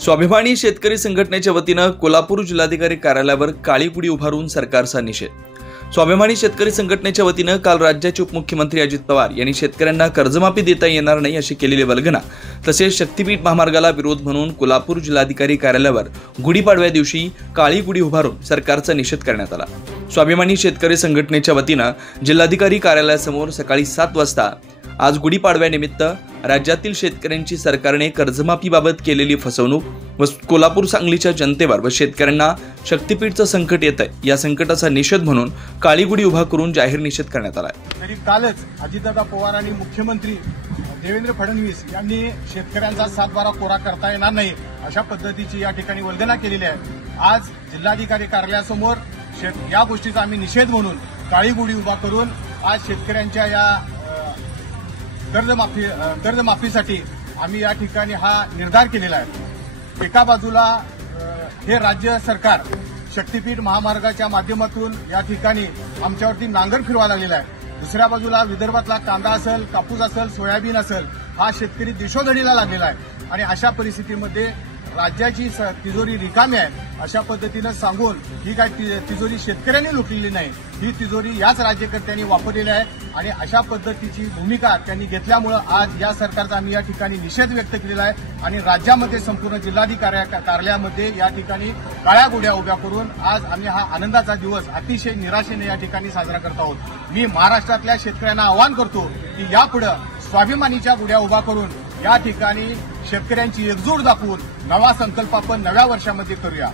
स्वाभिमानी शेतकरी संघटनेच्या वतीनं कोल्हापूर जिल्हाधिकारी कार्यालयावर काळी गुढी उभारून सरकारचा निषेध। स्वाभिमानी शेतकरी संघटनेच्या वतीनं काल राज्याचे उपमुख्यमंत्री अजित पवार यांनी शेतकऱ्यांना कर्जमाफी देता येणार नाही अशी केलेली वल्गना तसेच शक्तीपीठ महामार्गाला विरोध म्हणून कोल्हापूर जिल्हाधिकारी कार्यालयावर गुढीपाडव्या दिवशी काळी गुढी उभारून सरकारचा निषेध करण्यात आला। स्वाभिमानी शेतकरी संघटनेच्या वतीनं जिल्हाधिकारी कार्यालयासमोर सकाळी 7 वाजता आज गुढीपाडव्यानिमित्त राज्यातील शेतकऱ्यांची सरकारने कर्जमाफीबाबत केलेली फसवणूक व कोल्हापूर सांगलीच्या जनतेवर व शेतकऱ्यांना शक्तीपीठचं संकट येत आहे या संकटाचा निषेध म्हणून काळी गुढी उभा करून जाहीर निषेध करण्यात आला आहे। तरी कालच अजितदादा पवार आणि मुख्यमंत्री देवेंद्र फडणवीस यांनी शेतकऱ्यांचा 7-12 कोरा करता येणार नाही अशा पद्धतीची या ठिकाणी वल्गना केलेली आहे। आज जिल्हाधिकारी कार्यालयासमोर या गोष्टीचा आम्ही निषेध म्हणून काळी गुढी उभा करून आज शेतकऱ्यांच्या या कर्जमाफीसाठी आम्ही या ठिकाणी हा निर्धार केलेला आहे। एका बाजूला हे राज्य सरकार शक्तीपीठ महामार्गाच्या माध्यमातून या ठिकाणी आमच्यावरती नांगर फिरवा लागलेला आहे। दुसऱ्या बाजूला विदर्भातला कांदा असेल, कापूस असेल, सोयाबीन असेल हा शेतकरी दिशोधडीला लागलेला आहे आणि अशा परिस्थितीमध्ये राज्याची तिजोरी रिकामी आहे अशा पद्धतीनं सांगून ही काय तिजोरी शेतकऱ्यांनी लुटलेली नाही, ही तिजोरी याच राज्यकर्त्यांनी वापरलेली आहे आणि अशा पद्धतीची भूमिका त्यांनी घेतल्यामुळे आज या सरकारचा आम्ही या ठिकाणी निषेध व्यक्त केलेला आहे आणि राज्यामध्ये संपूर्ण जिल्हाधिकारी कार्यालयामध्ये या ठिकाणी काळ्या गुढ्या उभ्या करून आज आम्ही हा आनंदाचा दिवस अतिशय निराशेने या ठिकाणी साजरा करत आहोत। मी महाराष्ट्रातल्या शेतकऱ्यांना आवाहन करतो की यापुढे स्वाभिमानीच्या गुढ्या उभा करून या ठिकाणी शेतकऱ्यांची एकजूट दाखवून नवा संकल्प आपण नव्या वर्षामध्ये करूया।